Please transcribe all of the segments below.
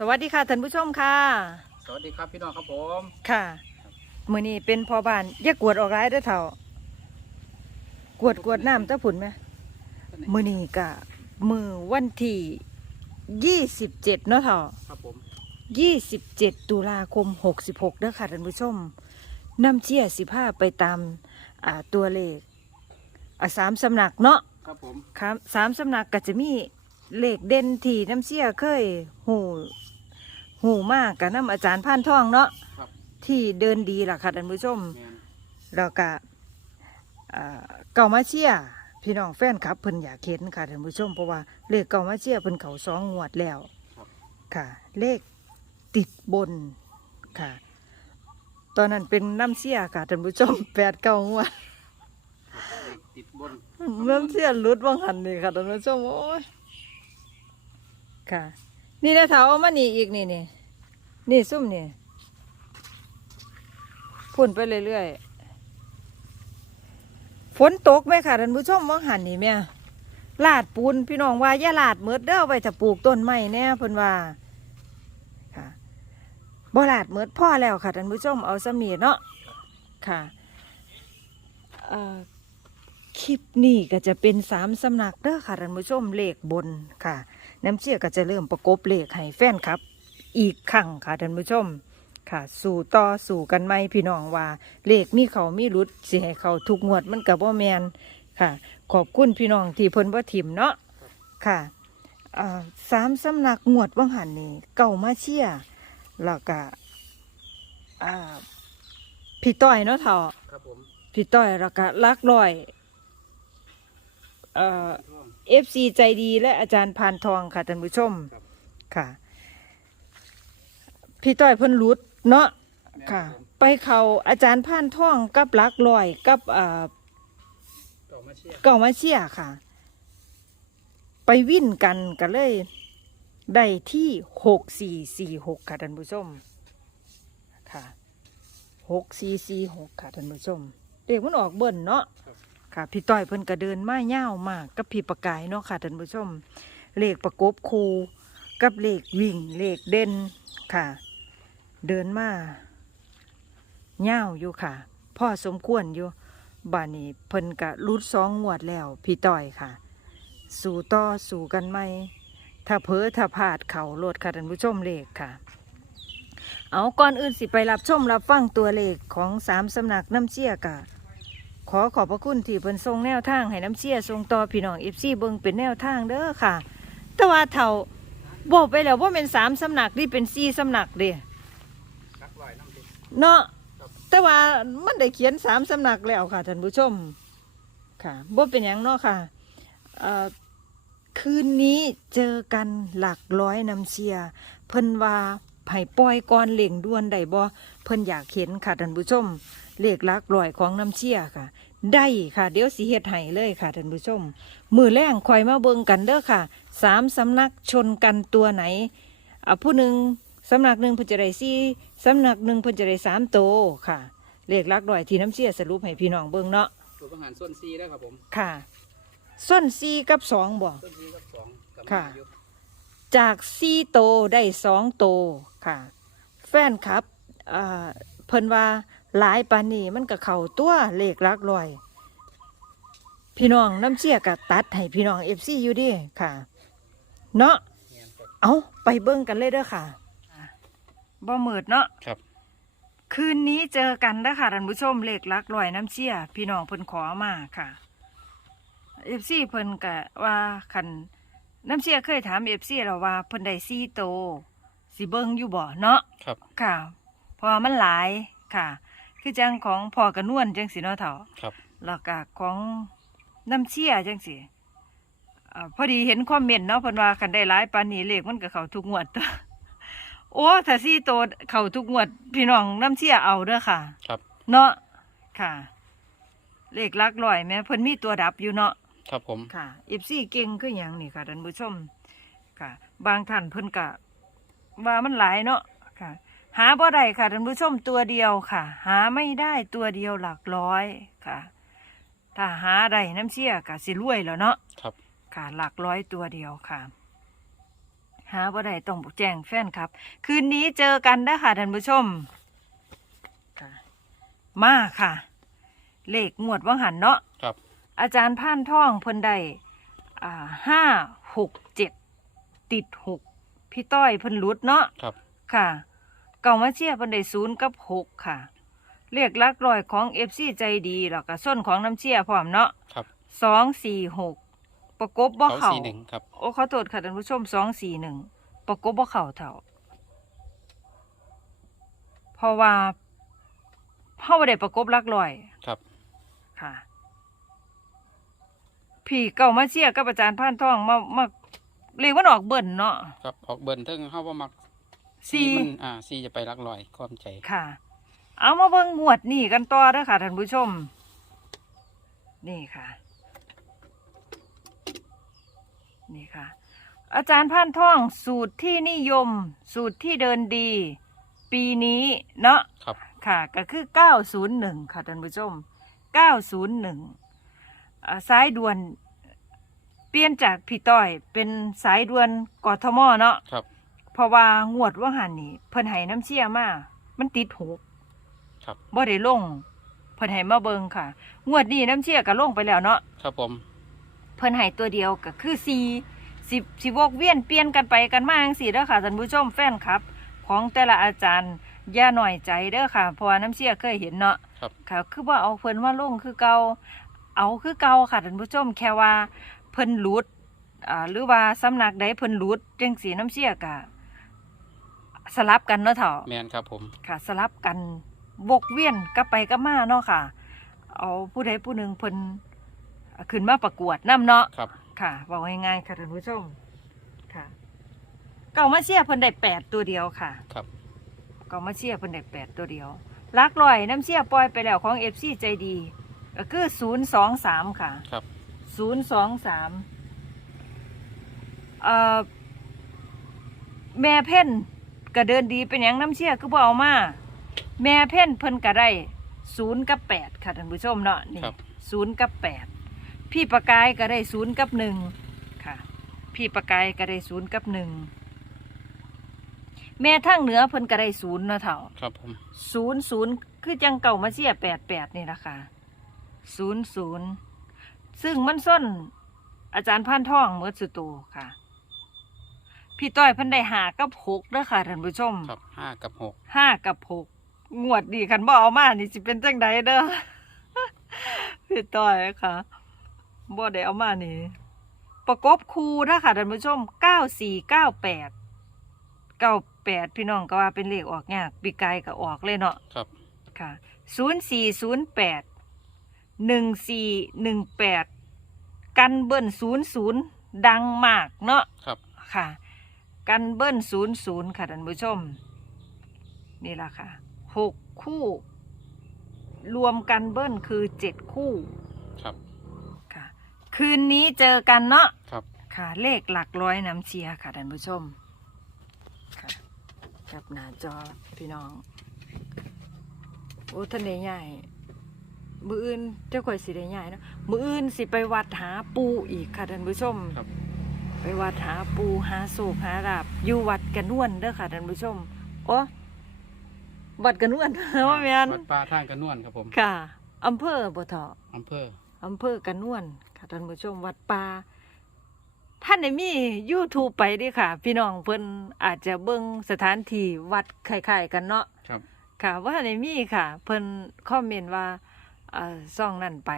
สวัสดีค่ะท่านผู้ชมค่ะ สวัสดีครับพี่น้องครับผมค่ะมือนี้เป็นพอบ้านอย่ากวดออกร้ายเด้อเถ่ากวดกวดน้ำตะผุนไหมมือนี้กะมือวันที่ยี่สิบเจ็ดเนาะเถ่าครับผมยี่สิบเจ็ดตุลาคมหกสิบหกเด้อค่ะท่านผู้ชมน้ำเชี่ยสิผ้าไปตามอ่าตัวเลขอ่าสามสำนักเนาะครับผมครับสามสำนักก็จะมีเลขเด่นที่น้ำเชี่ยเคยหู หูมากกับน้ำอาจารย์พานทองเนาะครับ ที่เดินดีล่ะค่ะท่านผู้ชม แมนแล้วก็อ่าเก่ามาเชียร์พี่น้องแฟนคลับเพิ่นอยากเห็นค่ะท่านผู้ชมเพราะว่าเลขเก่ามาเชียร์เพิ่นเขาสองงวดแล้วครับ ค่ะ เลขติดบนค่ะ ตอนนั้นเป็นน้ำเชียร์ค่ะท่านผู้ชมแปดเก้างวดครับติดบนน้ำเชียร์รุดว่างหันนี่ค่ะท่านผู้ชมโอ้ยค่ะ นี่นะเถาเอามานี่อีกนี่นี่ นี่ซุ่มนี่พุ่นไปเรื่อยๆฝนตกไหมค่ะท่านผู้ชมว่างหันนี่แม่ลาดปูนพี่น้องว่าอย่าลาดเมิดเด้อไว้จะปลูกต้นไม้แน่เพิ่นว่าค่ะบ่ลาดเมิดพ่อแล้วค่ะท่านผู้ชมเอาสมีเนาะค่ะคลิปนี้ก็จะเป็นสามสำนักเด้อค่ะท่านผู้ชมเลขบนค่ะ น้ำเชี่ยก็จะเริ่มประกบเลขให้แฟนครับ อีกครั้งค่ะท่านผู้ชมค่ะ สู่ต่อสู่กันไหมพี่น้องว่าเลขมีเขามีรุดสิให้เขาทุกงวดมันกับว่าแมนค่ะ ขอบคุณพี่น้องที่เพิ่นว่าถิ่มเนาะค่ะอ่าสามสำนักงวดว่างหันนี่เก่ามาเชี่ยแล้วก็อ่าพี่ต้อยเนาะเถาครับผมพี่ต้อยแล้วก็ลักลอยเอ่อร่วมเอฟซีใจดีและอาจารย์พานทองค่ะท่านผู้ชมครับค่ะ พี่ต้อยเพิ่นรุดเนาะแม่นค่ะรับผมไปเขาอาจารย์พานทองกับลักลอยกับอ่าต่อมาเชียร์เก่ามาเชียค่ะ ไปวิ่นกันกันเลย ได้ที่หกสี่สี่หกค่ะท่านผู้ชมค่ะหกสี่สี่หกค่ะท่านผู้ชมเด็กมันออกเบิ่นเนาะค่ะ พี่ต้อยเพิ่นก็เดินมาเย่าวมากกับพี่ประกายเนาะค่ะท่านผู้ชมเลขประกบคูกับเลขวิ่งเลขเด่นค่ะ เดินมาเย่าอยู่ค่ะ พ่อสมควรอยู่บ้านนี้เพิ่นกะรุดสองงวดแล้ว พี่ต้อยค่ะ สู่ต่อสู่กันไหมถ้าเผลอถ้าพลาดเขาโลดค่ะท่านผู้ชมเลขค่ะ เอาก่อนอื่นสิไปรับชมรับฟังตัวเลขของสามสำนักน้ำเชี่ยกะขอขอบพระคุณที่เพิ่นทรงแนวทางให้น้ำเชี่ยทรงต่อพี่น้องเอฟซีเบิงเป็นแนวทางเด้อค่ะ แต่ว่าเท่าบอกไปแล้วว่าเป็นสามสำนักนี่เป็นสี่สำนักเด้ รักลอยน้ำติด เนาะครับแต่ว่ามันได้เขียนสามสำนักแล้วค่ะท่านผู้ชม ค่ะบ่เป็นหยังเนาะค่ะเอ่อคืนนี้เจอกันหลักร้อยน้ำเชียเพิ่นว่าไผ่ปล่อยก่อนเหล่งด่วนได้บ่เพิ่นอยากเห็นค่ะท่านผู้ชมเลขหลักร้อยของน้ำเชียค่ะ ได้ค่ะ เดี๋ยวสิเฮ็ดให้เลยค่ะท่านผู้ชม มือแรงคอยมาเบิ่งกันเด้อค่ะ สามสำนักชนกันตัวไหนอะผู้หนึ่ง สำนักหนึ่งเพิ่นจะได้สี่สำนักหนึ่งเพิ่นจะได้สามโตวค่ะ เลขหลักร้อยที่น้ำเชียสรุปให้พี่น้องเบิ่งเนาะตัวประหารส่วนซีได้ครับผมค่ะ ส้นสี่กับสองบ่ส่วนซีกับสองกับค่ะมาอยู่จากสี่โตวได้สองโตวค่ะ แฟนครับอ่าเพิ่นว่าหลายปานนี้มันก็เข้าตัวเลขหลักร้อย พี่น้องน้ำเชี่ยกะตัดให้พี่น้องเอฟซีอยู่เดิค่ะ เนาะ แมนครับ เอาไปเบิ่งกันเลยเด้อค่ะ บ่มืดเนาะครับ คืนนี้เจอกันเด้อค่ะท่านผู้ชมเลขหลักร้อยน้ำเชี่ยพี่น้องเพิ่นขอมาค่ะเอฟซีเพิ่นกะว่าคันน้ำเชี่ยเคยถามเอฟซีแล้วว่าเพิ่นได้ซี่โตวสิเบิ่งอยู่บ่เนาะครับ ค่ะเพอมันหลายค่ะ คือจังของพ่อกระนวนจังสิเนาะเถาครับ แล้วก็ของน้ำเชี่ยจังสิอ่าพอดีเห็นคอมเมนต์เนาะเพิ่นว่าคันได้หลายปานนี้เลขมันก็เข้าทุกงวดตัว โอ้ถ้าซี่โตวเข้าทุกงวด พี่น้องน้ำเชี่ยเอาเด้อค่ะ ครับ เนาะค่ะ เลขหลักร้อยแม่เพิ่นมีตัวดับอยู่เนาะ ครับผม ค่ะเอฟซีเก่งคืออย่างนี่ค่ะท่านผู้ชม ค่ะ บางท่านเพิ่นกะว่ามันหลายเนาะค่ะ หาบ่ได้ค่ะท่านผู้ชมตัวเดียวค่ะ หาไม่ได้ตัวเดียวหลักร้อยค่ะ ถ้าหาได้น้ำเชี่ยกะสิรวยแล้วเนาะครับ ค่ะ หลักร้อยตัวเดียวค่ะ หาบ่ได้ต้องแจ้งแฟนครับ คืนนี้เจอกันเด้อค่ะท่านผู้ชมค่ะมาค่ะ เลขงวดว่างหันเนาะครับ อาจารย์พ่านท่องเพิ่นได้อ่าห้าหกเจ็ดติดหกพี่ต้อยเพิ่นหลุดเนาะครับ ค่ะเก่ามาเชียร์เพิ่นได้ศูนย์กับหกค่ะเลขหลักร้อยของเอฟซีใจดีแล้วก็ส้นของน้ำเชียร์พร้อมเนาะครับสองสี่หก ประกบบ่เขาเข่าสี่หนึ่งครับ โอ้ขอโทษค่ะท่านผู้ชมสองสี่หนึ่งประกบบ่เข่าเท่าเพราะว่าเฮาบ่ได้ประกบหลักร้อยครับ ค่ะ พี่เก่ามาเชียร์กับอาจารย์พานทองมามาเรียกว่าออกเบิ่นเนาะครับออกเบิ่นเทิงเข้าว่ามักสี่มันอ่าซีจะไปรักลอยความใจ ค่ะ เอามาเบิ่งงวดนี่กันต่อเด้อค่ะท่านผู้ชม นี่ค่ะ นี่ค่ะ อาจารย์พานทองสูตรที่นิยม สูตรที่เดินดี ปีนี้เนาะครับ ค่ะก็คือ 901 ค่ะท่านผู้ชม 901อ่าสายด่วนเปลี่ยนจากพี่ต้อยเป็นสายด่วนกทมเนาะครับ เพราะว่างวดว่าหันนี่เพิ่นให้น้ำเชี่ยมามันติดหูครับ บ่ได้ลงเพิ่นให้มาเบิงค่ะ งวดนี้น้ำเชี่ยก็ลงไปแล้วเนาะ ครับผม เพิ่นให้ตัวเดียวก็คือ4 10สิวกเวียนเปลี่ยนกันไปกันมาจังซี่เด้อค่ะท่านผู้ชมแฟนครับ ของแต่ละอาจารย์อย่าหน่อยใจเด้อค่ะเพราะว่าน้ำเชี่ยเคยเห็นเนาะครับ ค่ะคือว่าเอาเพิ่นว่าลงคือเก่าเอาคือเก่าค่ะท่านผู้ชมแค่ว่าเพิ่นหลุดอ่าหรือว่าสำนักใดเพิ่นหลุดจังสีน้ำเชี่ยกะสลับกันเนาะเถาะ แมนครับผม ค่ะสลับกันวกเวียนกลับไปกลับมาเนาะค่ะ เอาผู้ใดผู้หนึ่งเพิ่น ขึ้นมาประกวดน้ำเนาะครับค่ะบอกง่ายๆค่ะท่านผู้ชมค่ะ เก่ามาเชียร์เพิ่นได้แปดตัวเดียวค่ะ ครับ เก่ามาเชียร์เพิ่นได้แปดตัวเดียวลักลอยน้ำเชียร์ปล่อยไปแล้วของเอฟซีใจดีก็คือศูนย์สองสามค่ะ ครับศูนย์สองสามเอ่อแม่เพ่นก็เดินดีเป็นอย่างน้ำเชี่ยคือบ่เอามาแม่เพ่นเพิ่นก็ได้ศูนย์กับแปดค่ะท่านผู้ชมเนาะนี่ครับศูนย์กับแปด พี่ประกายก็ได้ศูนย์กับหนึ่งค่ะ พี่ประกายก็ได้ศูนย์กับหนึ่งแม่ทั้งเหนือเพิ่นก็ได้ศูนย์เนาะเถ่าครับผมศูนย์ศูนย์คือจังเก่ามาเสียแปดแปดนี่ละค่ะศูนย์ศูนย์ซึ่งมันส้นอาจารย์พันท่องเมื่อสุดโตค่ะ พี่ต้อยเพันได้หากับหกเด้อค่ะท่านผู้ชมครับห้ากับหกห้ากับหกงวดดีคันบ่เอามานี่สิเป็นจังใดเด้อพี่ต้อยค่ะ บ่ได้เอามานี่ ประกบคูนะค่ะท่านผู้ชมเก้าสี่เก้าแปดเก้าแปดพี่น้องก็ว่าเป็นเลขออกยากปีกายก็ออกเลยเนาะครับ ค่ะศูนย์สี่ศูนย์แปดหนึ่งสี่หนึ่งแปดกันเบิ้ลศูนย์ศูนย์ดังมากเนาะครับ ค่ะ กันเบิ้ลศูนย์ศูนย์ค่ะท่านผู้ชม นี่ละค่ะหกคู่ รวมกันเบิ้ลคือเจ็ดคู่ ครับค่ะ คืนนี้เจอกันเนาะครับ ค่ะเลขหลักร้อยน้ำเชียร์ค่ะท่านผู้ชม ค่ะกับหน้าจอพี่น้อง โอ้ท่านได้ใหญ่มืออื่นเจ้าข่อยสิได้ใหญ่เนาะมืออื่นสิไปวัดหาปูอีกค่ะท่านผู้ชมครับ ไปวัดหาปูหาโศกหาราบอยู่วัดกระนวนเด้อค่ะท่านผู้ชมโอ้วัดกระนวนว่าแม่นวัดป่าท่างกระนวนครับผมค่ะอำเภอบ่เถาะอำเภออำเภอกระนวน ค่ะท่านผู้ชมวัดป่าท่านได้มี YouTube ไปเดิค่ะ พี่น้องเพิ่นอาจจะเบิ่งสถานที่วัดคล้ายๆกันเนาะครับ ค่ะ ว่าท่านได้มีค่ะ เพิ่นคอมเมนต์ว่าเอ่อซ่องนั่นไป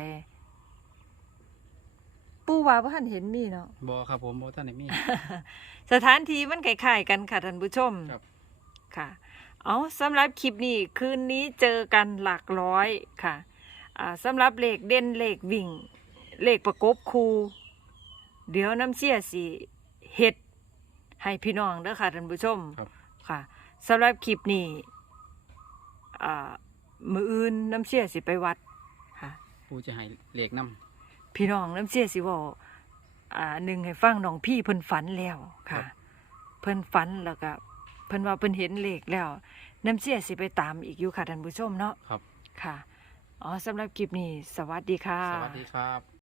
ปู่ว่าบ่ทันเห็นมีเนาะ บอครับผมบอท่านไหนมี สถานที่มันคล้ายๆกันค่ะท่านผู้ชมครับ ค่ะ เอาสำหรับคลิปนี้คืนนี้เจอกันหลักร้อยค่ะ อ่าสำหรับเลขเด่นเลขวิ่ง เลขประกบคูเดี๋ยวน้ำเชี่ยสิเฮ็ดให้พี่น้องเด้อค่ะท่านผู้ชมครับ ค่ะสำหรับคลิปนี้อ่ามืออื่นน้ำเชี่ยสิไปวัดค่ะผู้จะให้เหล็กน้พี่น้องน้ำเชี่ยสิเว่าอ่าหนึ่งให้ฟังน้องพี่เพิ่นฝันแล้วค่ะเพิ่นฝันแล้วก็เพิ่นว่าเพิ่นเห็นเลขแล้ว น้ำเชี่ยสิไปตามอีกอยู่ค่ะท่านผู้ชมเนาะำครับ ค่ะอ๋อสำหรับคลิปนี้ สวัสดีค่ะ สวัสดีครับ